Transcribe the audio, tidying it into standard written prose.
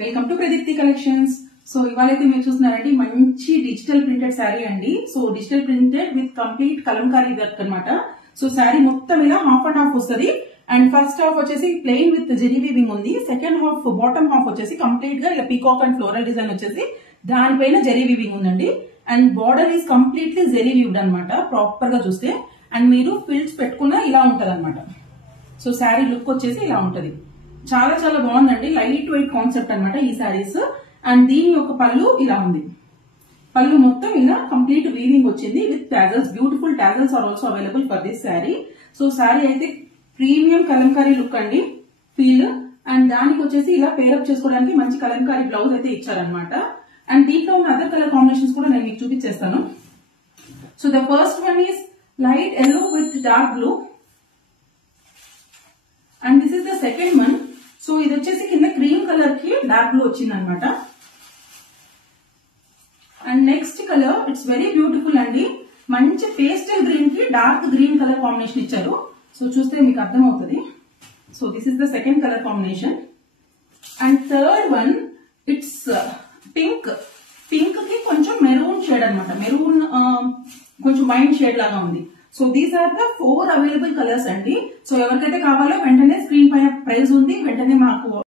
Welcome to Pradeepthi collections. So ఇవాళైతే మీరు చూస్తున్నారండి మంచి డిజిటల్ ప్రింటెడ్ శారీ అండి. So digital printed with complete Kalamkari work అనమాట. సో శారీ మొత్తం ఇలా హాఫ్ అండ్ హాఫ్ వస్తుంది. అండ్ ఫస్ట్ హాఫ్ వచ్చేసి ప్లెయిన్ విత్ జెరీ వీవింగ్ ఉంది. సెకండ్ హాఫ్ బాటమ్ హాఫ్ వచ్చేసి కంప్లీట్ గా ఇలా పీకాక్ అండ్ ఫ్లోరల్ డిజైన్ వచ్చేసి దానిపైన జెరీ వీవింగ్ ఉందండి. And border is completely zari weaved అనమాట ప్రాపర్ గా చూస్తే. అండ్ మీరు ఫిల్స్ పెట్టుకున్న ఇలా ఉంటది అనమాట. సో శారీ లుక్ వచ్చేసి ఇలా ఉంటది. చాలా చాలా బాగుందండి. లైట్ వెయిట్ కాన్సెప్ట్ అనమాట ఈ శారీస్. అండ్ దీని యొక్క పళ్ళు ఇలా ఉంది. పళ్ళు మొత్తం ఇలా కంప్లీట్ వీవింగ్ వచ్చింది with tassels. Beautiful tassels are also available for this sari. So sari అయితే ప్రీమియం కలంకారీ లుక్ అండి ఫీల్. అండ్ దానికి వచ్చేసి ఇలా పేరప్ చేసుకోవడానికి మంచి కలంకారీ బ్లౌజ్ అయితే ఇచ్చారనమాట. అండ్ దీంట్లో ఉన్న అదర్ కలర్ కాంబినేషన్స్ కూడా నేను మీకు చూపించేస్తాను. So the first one is light yellow with dark blue. And this is the second one. So ఇది వచ్చేసి కింద క్రీమ్ కలర్ కి డార్క్ బ్లూ వచ్చింది అనమాట. And next colour it's very beautiful అండి. మంచి పేస్టల్ గ్రీన్ కి డార్క్ గ్రీన్ కలర్ కాంబినేషన్ ఇచ్చారు. సో చూస్తే మీకు అర్థమవుతుంది. So this is the second colour combination. And third one it's pink. Pink కి కొంచెం మెరూన్ షేడ్ అనమాట. మెరూన్ కొంచెం వైన్ షేడ్ లాగా ఉంది. So these are the 4 available colours అండి. సో ఎవరికైతే కావాలో వెంటనే స్క్రీన్ పైన ప్రైస్ ఉంది, వెంటనే మాకు